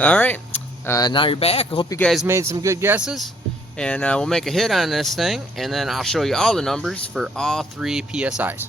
All right, now you're back. I hope you guys made some good guesses, and we'll make a hit on this thing, and then I'll show you all the numbers for all three PSIs.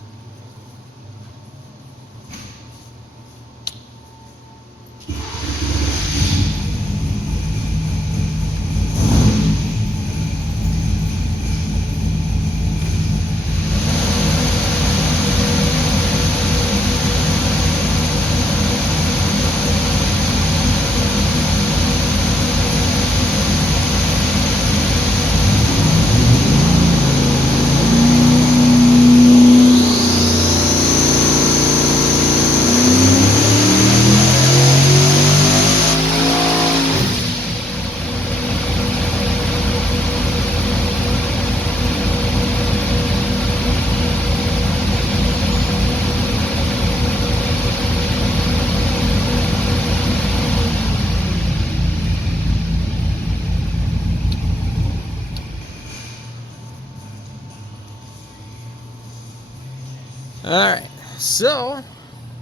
All right, so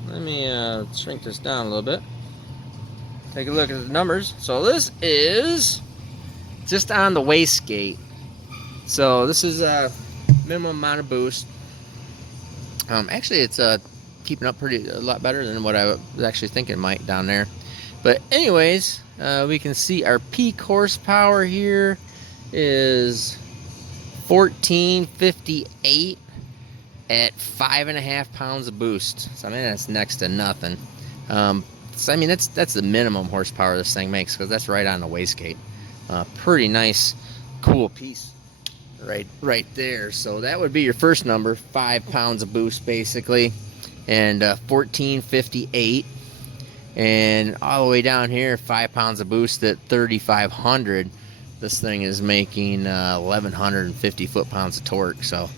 let me shrink this down a little bit. Take a look at the numbers. So this is just on the wastegate. So this is a minimum amount of boost. Actually, it's keeping up a lot better than what I was actually thinking it might down there. But anyways, we can see our peak horsepower here is 1458 at 5.5 pounds of boost. So I mean that's next to nothing. So I mean that's the minimum horsepower this thing makes, because that's right on the wastegate. Pretty nice, cool piece right there. So that would be your first number, 5 pounds of boost basically, and 1458. And all the way down here, 5 pounds of boost at 3500. This thing is making 1150 foot-pounds of torque. So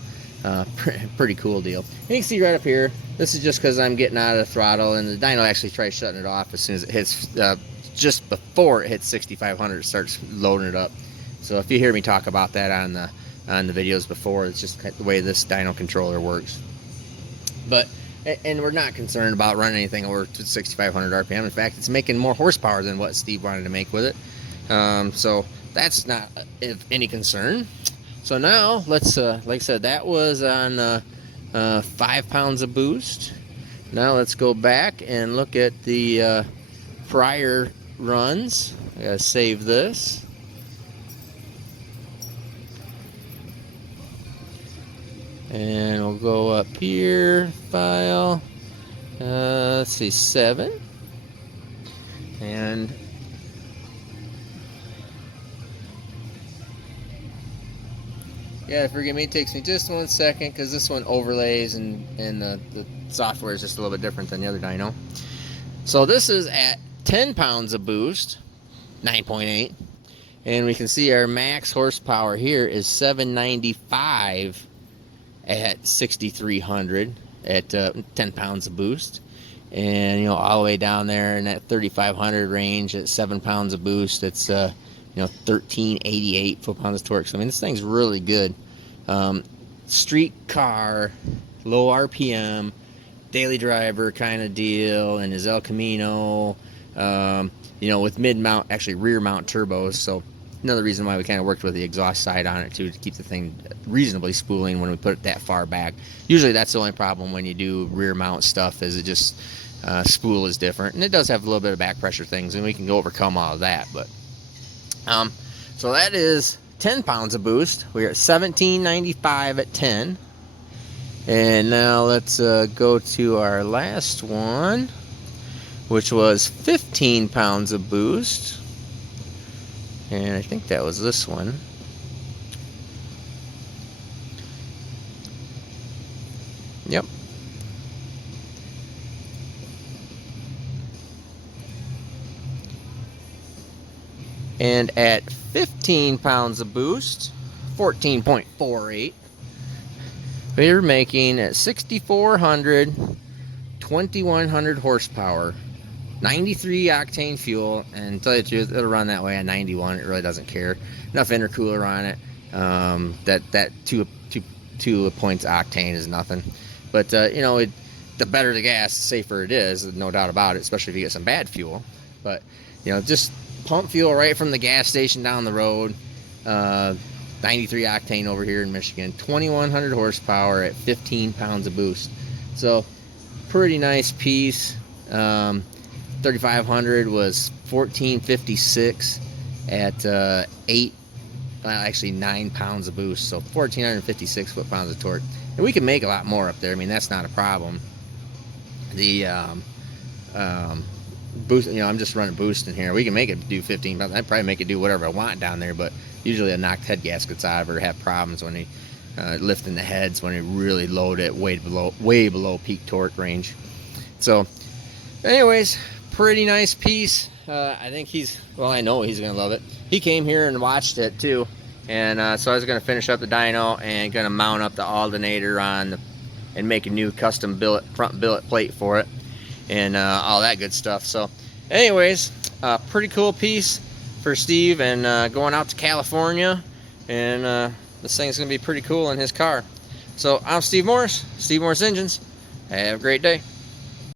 pretty cool deal. And you can see right up here, this is just because I'm getting out of the throttle, and the dyno actually tries shutting it off as soon as it hits, just before it hits 6500, it starts loading it up. So if you hear me talk about that on the videos before, it's just the way this dyno controller works. But and we're not concerned about running anything over 6500 RPM. In fact, it's making more horsepower than what Steve wanted to make with it. So that's not of any concern. So now let's, like I said, that was on 5 pounds of boost. Now let's go back and look at the prior runs. I gotta save this. And we'll go up here, file, let's see, 7. And yeah, forgive me, it takes me just 1 second because this one overlays and the software is just a little bit different than the other dyno. So this is at 10 pounds of boost, 9.8. And we can see our max horsepower here is 795 at 6300 at 10 pounds of boost. And all the way down there in that 3500 range at 7 pounds of boost, it's 1388 foot-pounds of torque. So I mean, this thing's really good. Street car, low RPM, daily driver kind of deal, and his El Camino, with mid-mount, actually rear-mount turbos. So another reason why we kind of worked with the exhaust side on it too, to keep the thing reasonably spooling when we put it that far back. Usually that's the only problem when you do rear-mount stuff, is it just spool is different, and it does have a little bit of back pressure things, and we can overcome all of that. But so that is 10 pounds of boost. We're at 1795 at 10. And now let's go to our last one, which was 15 pounds of boost. And I think that was this one. Yep. And at 15 pounds of boost, 14.48, we're making at 6,400, 2,100 horsepower, 93 octane fuel, and to tell you the truth, it'll run that way at 91. It really doesn't care. Enough intercooler on it. That 2 points octane is nothing. But the better the gas, the safer it is, no doubt about it, especially if you get some bad fuel. But just pump fuel right from the gas station down the road. 93 octane over here in Michigan, 2100 horsepower at 15 pounds of boost. So pretty nice piece. 3500 was 1456 at 9 pounds of boost. So 1456 foot-pounds of torque. And we can make a lot more up there. I mean, that's not a problem. The boost, I'm just running boost in here. We can make it do 15 pounds. I'd probably make it do whatever I want down there, but usually I knock head gaskets out of it or have problems when they lifting the heads when they really load it way below peak torque range. So anyways, pretty nice piece. I think I know he's gonna love it. He came here and watched it too, and so I was gonna finish up the dyno and gonna mount up the alternator and make a new custom front billet plate for it and all that good stuff. So anyways, pretty cool piece for Steve, and going out to California, and this thing's gonna be pretty cool in his car. So I'm Steve Morris, Steve Morris Engines. Have a great day.